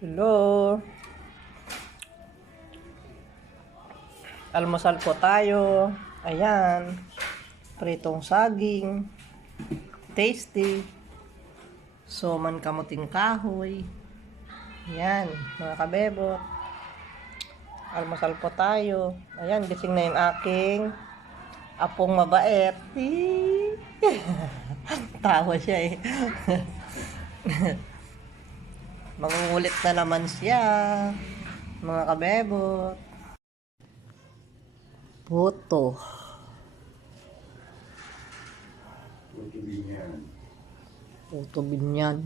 Hello. Almusal po tayo. Ayan. Pritong saging. Tasty. Suman kamuting kahoy. Ayan, mga kabebo. Almusal po tayo. Ayan, gising na yung aking apong mabait. Tawa siya eh. Mangungulit na naman siya, mga kabebo. Puto binyan.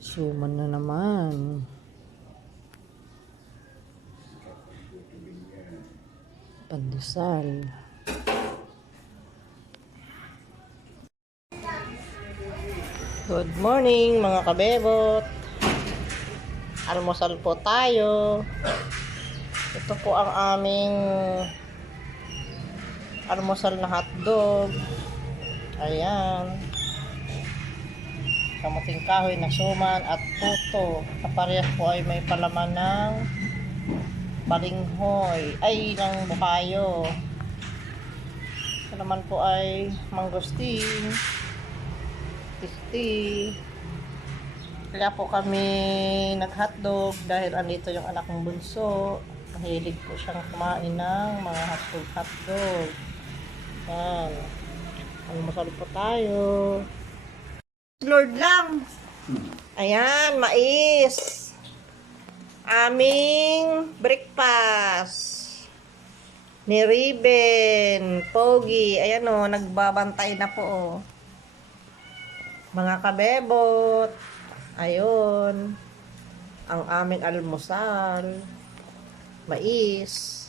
Suman na naman. Pandesal. Good morning, mga kabebot. Almusal po tayo. Ito po ang aming almusal na hotdog. Ayan. Kamuting kahoy na suman at puto. Kaparehas po ay may palaman ng balinghoy. Ay, ng bukayo. Ito naman po ay mangosteen. Tasty. Kaya po kami nag-hotdog dahil andito yung anak kong bunso. Mahilig po siyang kumain ng mga hotdog. Yan. Almusal po tayo. Lord lang. Ayan, mais. Aming breakfast. Ni Riben, Pogi. Ayan o, nagbabantay na po o. Mga kabebot, ayun, ang aming almusal, mais.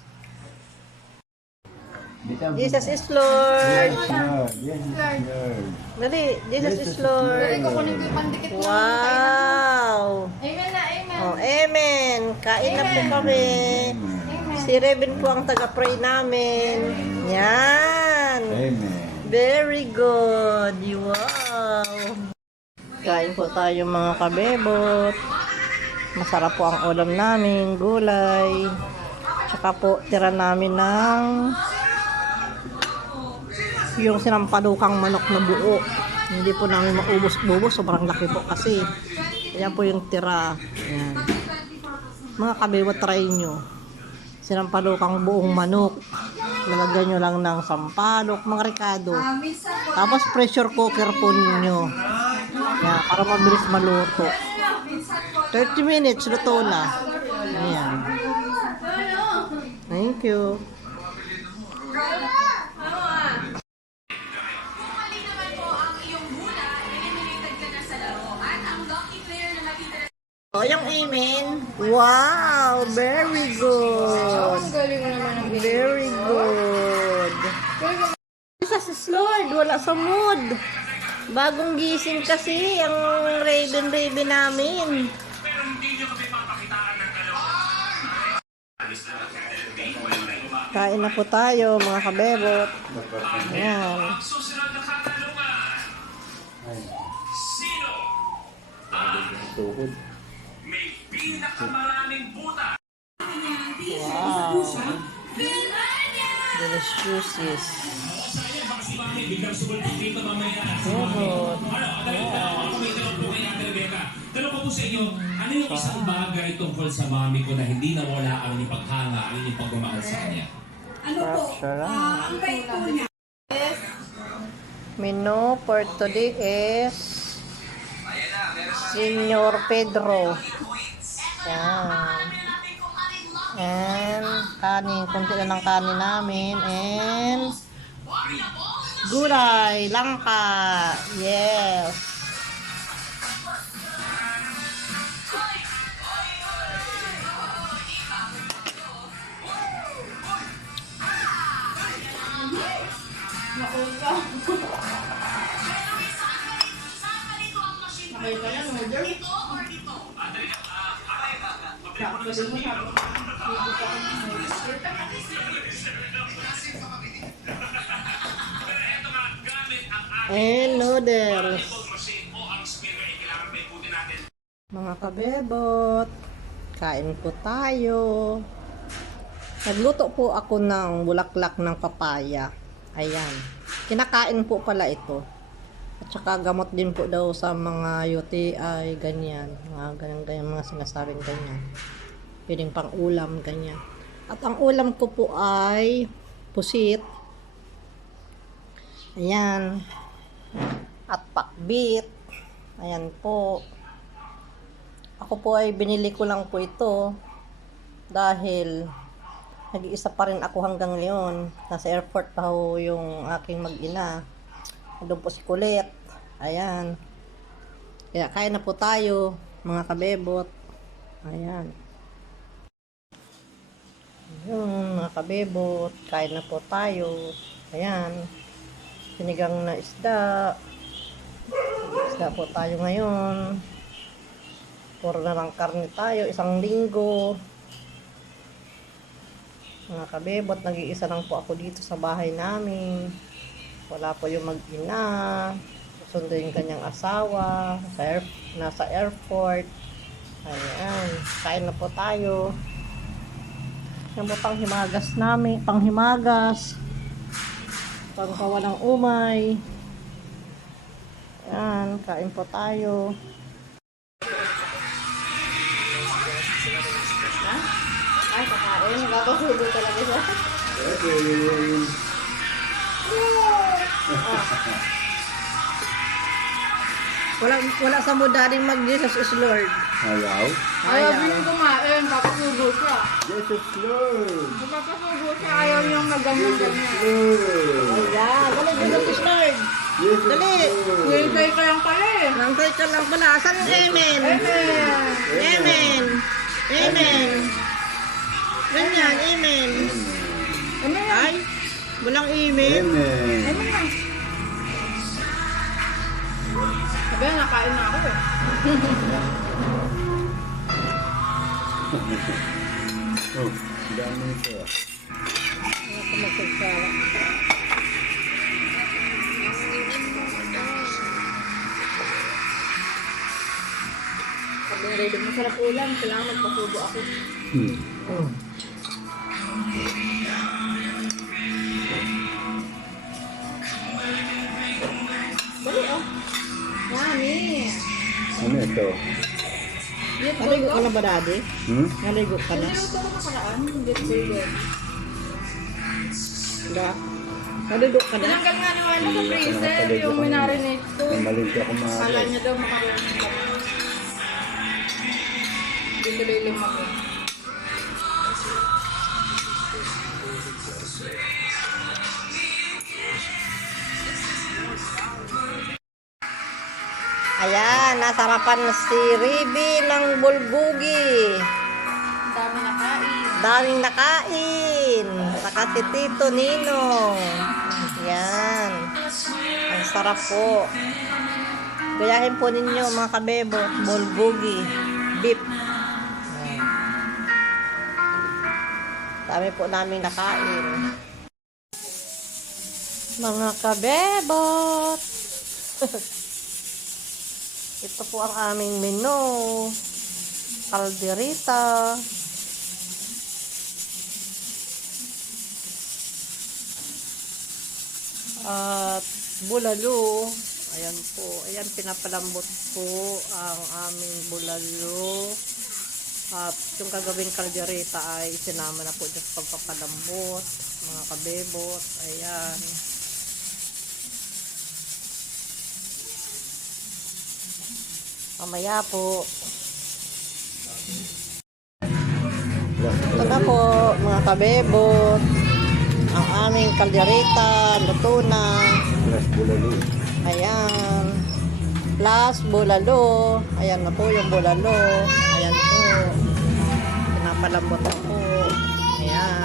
Jesus is Lord. Dali, Jesus is Lord. Wow. Amen na, amen. Oh, amen. Kain na po kami. Si Reben po ang taga-pray namin. Yan. Amen. Very good. Wow. Kain po tayo mga kabebot. Masarap po ang ulam namin, gulay. Tsaka po tira namin ng yung sinampalukang manok na buo. Hindi po namin maubos-ubos. Sobrang laki po kasi. Ayan po yung tira. Ayan. Mga kabebot, try nyo. Sinampalukang buong manok. Lalagyan nyo lang ng sampalok, mga ricado. Tapos pressure cooker po ninyo. Yan, para mabilis maluto. 30 minutes, luto na. Ayan. Thank you. Oh, yung amen. Wow, very good. Galing mo naman ng Very good. Jesus is Lord, wala sa mood. Bagong gising kasi ang Raven namin. Kain na po tayo mga kabebot. Ayan. Tuhod. Wow. Delicious. Tanong ko po sa inyo, ano yung isang bagay tungkol sa mami ko na hindi nawala ang inyong paghanga, ang inyong pagmamahal sa kanya? Ano po? Ang bait po niya. Menu for today is Senyor Pedro. Yan. And kanin, kunti na ng kanin namin. And gulay, langka. Yes. And noodles. Mga kabebot, kain po tayo. Nagluto po ako ng bulaklak ng papaya. Ayan. Kinakain po pala ito. At saka gamot din po daw sa mga UTI, ganyan. Mga ganyan, mga sinasabing ganyan. Pwedeng pang ulam, ganyan. At ang ulam ko po ay pusit. Ayan. At pakbit. Ayan po. Ako po ay binili ko lang po ito dahil nag-iisa pa rin ako hanggang ngayon. Nasa airport pa ho yung aking mag-ina. Doon po si Kulit. Ayan. Kaya kain na po tayo, mga kabebot. Ayan. Ayun, mga kabebot. Kain na po tayo. Ayan. Sinigang na isda. Isda po tayo ngayon. Puro na lang karne tayo. Isang linggo. Mga kabebot, nag-iisa lang po ako dito sa bahay namin. Wala po yung mag-ina. Sundo yung kanyang asawa. Nasa airport. Ayan. Kain na po tayo. Yan po panghimagas namin. Panghimagas. Pangkawa ng umay. Ayan. Kain po tayo. Ay, kakain. Nakasubo talaga siya. Wala sa mudaling mag-Jesus is Lord. Ayaw? Ayaw din kumain. Kakasubo siya. Jesus Lord! Kakasubo siya. Ayaw niyang naganyan-ganyan. Lord! Ayan. Wala Jesus is Lord. Jesus Dali. Lord! Enjoy ka lang pala eh. Nangkay ka lang pala. Asan yung amen? Amen. Amen. Amen. Ganyan, amen. Amen. Ay, walang amen. Amen! Amen. Sabi, nakain na ako eh. Oh, dami ito. Ako magsagsara. Sabi nga rin, masarap ulam. Kailangan magpasubo ako. Bali oh. Yummy. Ano ito? Get Naligo ka na ba, daddy? Naligo ka na? Naligo ko nakaraan. Get burger. Ba? Naligo ka na? Tinanggal nga ni Wala sa freezer yung minarinate ko. Malinti ako Kala maaari. niya daw makakaroon ka. Hindi tuloy lumaki. Ayan, nasarapan si Riby ng bulgogi. Ang dami na kain. Daming nakain. Saka si Tito Ninong. Yan. Ang sarap po. Gayahin po ninyo mga kabebo. Bulgogi. Beef. Yan. Dami po namin nakain. Mga kabebot. Ito po ang aming menu. Kalderita. At bulalo. Ayan po. Ayan, pinapalambot po ang aming bulalo. At yung kagawing kalderita ay sinama na po dyan sa pagpapalambot. Mga kabebot. Ayan. Mamaya po. Ito na po, mga kabebot. Ang aming kalderita, luto na. Plus bulalo. Ayan. Plus bulalo. Ayan na po yung bulalo. Ayan po. Pinapalambot na po. Ayan.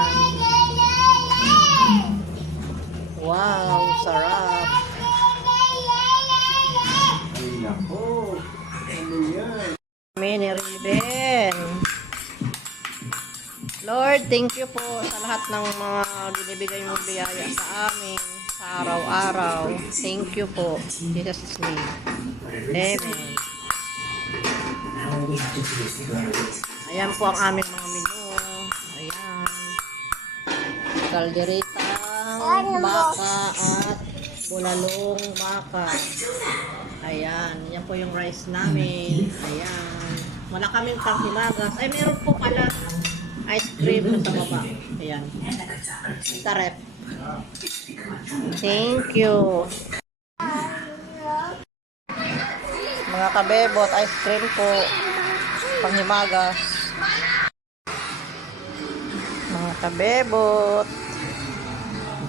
Wow, sarap. Ay, nako. Ano yan? Mini ribbon. Lord, thank you po sa lahat ng mga binibigay mong biyaya sa amin sa araw-araw. Thank you po. Jesus' name. Amen. Ayan po ang aming mga menu. Ayan. Kalderetang baka at bulalong baka. Ayan. Yan po yung rice namin. Ayan. Wala kaming panghimagas. Ay, meron po pala ice cream sa baba. Ayan. Sa rep. Thank you. Mga kabebot, ice cream po. Panghimagas. Mga kabebot.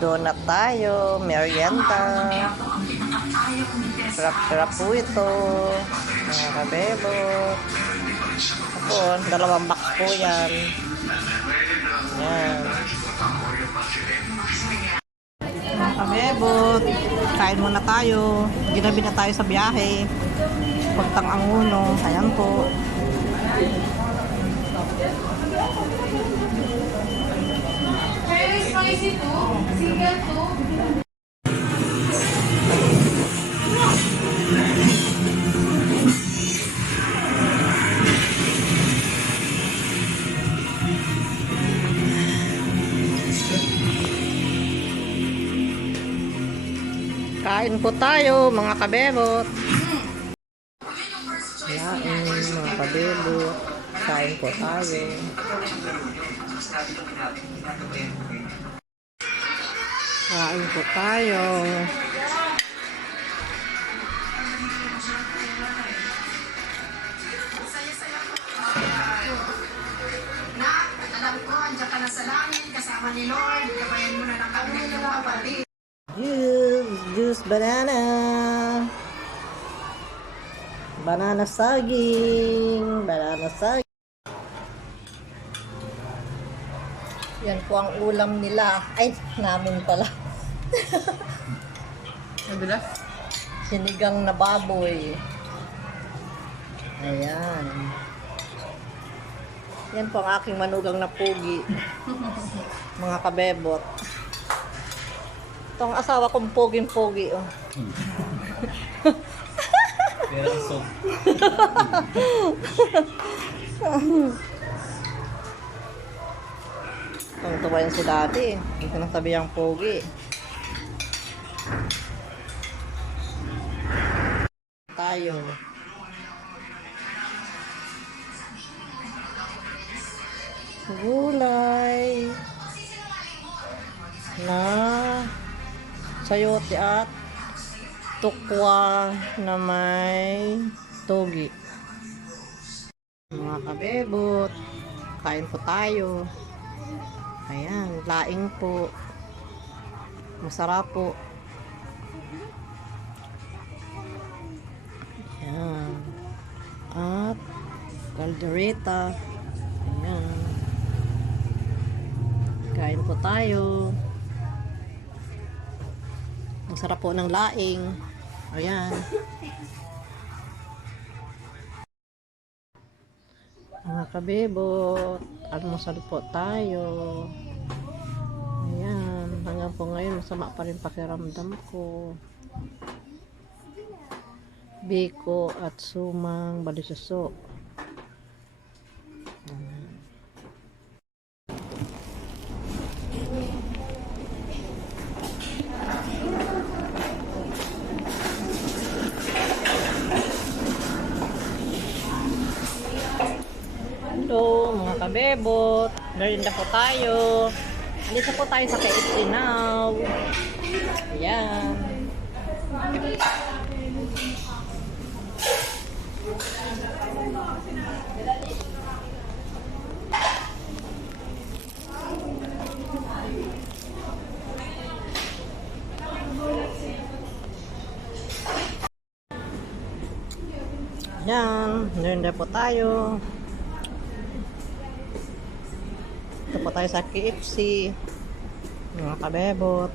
Donut tayo. Merienda. Sarap-sarap po ito. Mga kabebot. Ako, 2 box po yan. Yan. Mga kabebot. Kain muna tayo. Ginabi na tayo sa biyahe. Puntang Anguno. Ayan po. Very spicy too. Single too. Kain po tayo, mga kabebot. Kain, mga kabebot. Kain po tayo. Kain po tayo. Alam ko, andiyan ka na sa langit, kasama ni Lord, gabayan mo na ng kami ng kapatid. Juice banana. Banana saging. Banana saging. Yan po ang ulam nila. Ay, namin pala. Nabilas? Sinigang na baboy. Ayan. Yan po ang aking manugang na pugi. Mga kabebot. Itong asawa kong puging-pugi. Oh. Ang tuwa yan si dati. Hindi ko nasabi ang pugi. Tayo. Gulay na sayote at tukwa na may togi. Mga kabebot, kain po tayo. Ayan, laing po. Masarap po. Ayan. At kaldereta. Ayan. Kain po tayo. Ang sarap po ng laing. Ayan. Mga kabebot, almusal po tayo. Ayan. Hanggang po ngayon, masama pa rin pakiramdam ko. Biko at sumang balisuso. Hello mga kabebot, merienda po tayo. Alisa po tayo sa KFC now. Ayan. Ayan, merienda po tayo. Ito po tayo sa KFC. Mga kabebot.